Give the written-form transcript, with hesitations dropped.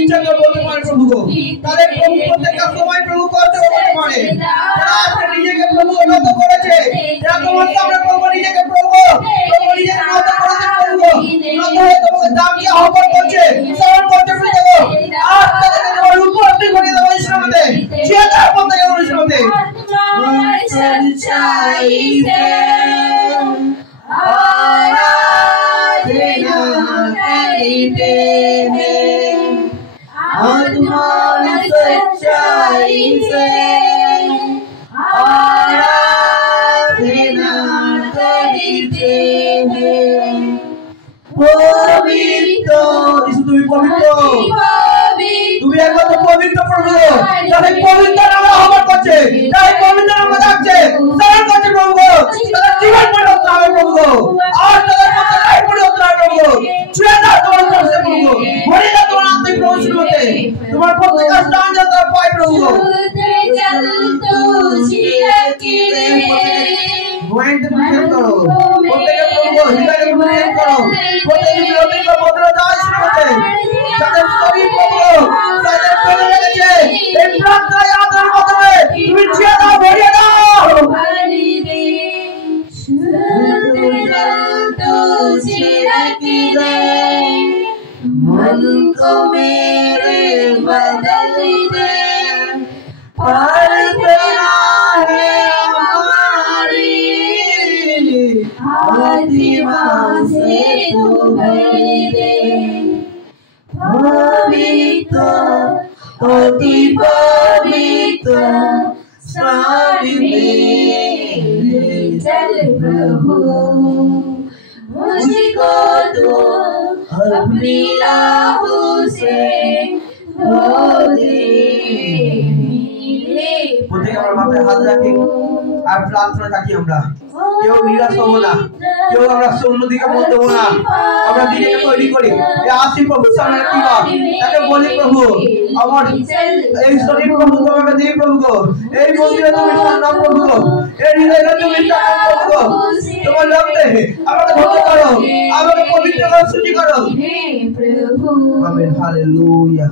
ইচ্ছা করে বলতে পারে প্রভু গো। তাদের প্রভু প্রত্যেকটা সময় প্রভু করতে বলতে পারে। যারা আজকে নিজেকে প্রভু নত করেছে, যারা তোমার সামনে প্রভু নিজেকে প্রভু নিজেকে নত করেছে প্রভু গো। নত হয়ে তোমাকে দামকে আহ্বান করছে, স্মরণ করতে প্রভু গো। আর তাদেরকে তোমার উপলব্ধি করে দেবো ইসলামতে। চেতার মধ্যে গেল ইসলামতে। सच्चाई से आराधना करते हैं, आत्मा सच्चाई से आराधना करते हैं। पवित्र তুমি পবিত্র, তুমি একমাত্র পবিত্র প্রভু। তাদের পবিত্র নামে আহ্বান করছে, তাদের পবিত্র নামে ডাকছে, স্মরণ করছে প্রভু। তাদের জীবন পরিবর্তন হবে প্রভু। আর তাদের মধ্যে লাইফ পরিবর্তন হবে প্রভু। ছুঁয়ে দাও তোমার কাছে প্রভু, ভরে দাও তোমার আত্মিক প্রভুর মধ্যে। তোমার প্রত্যেকটা স্থান যেন তারা পায় প্রভু। গোয়েন্দ প্রেম করো, প্রত্যেকে প্রভু হৃদয়ে প্রেম করো, প্রত্যেকে বিরোধীকে বদলে দাও ইসলামতে। যাদের শরীর প্রভু তাদের চলে গেছে, এই প্রার্থনায় আদর মাধ্যমে তুমি ছুঁয়ে দাও, ভরিয়ে দাও। मन को मेरे बदल दे, प्रार्थना है हमारी, आत्मा से तू भर दे। पवित्र अति पवित्र स्वामी मेरे चल प्रभु, मुझको तू अपनी लाहू से धो दे। প্রত্যেকে আমার মাথায় হাত রাখি আর প্রার্থনা থাকি। আমরা কেউ নিরাশ হবো না, কেউ আমরা অন্যদিকে মন দেবো না। আমরা নিজেকে তৈরি করি। আসি প্রভু সামনে কিবা তাকে বলি প্রভু আমার এই শরীর প্রভু তোমাকে দিই প্রভু গো। এই মন্দিরে তুমি নাম প্রভু গো, এই হৃদয়ে তুমি নাম প্রভু গো। তোমার নামে আমাকে ধন্য করো, আমাকে পবিত্র করে শুচি করো। Amen, hallelujah.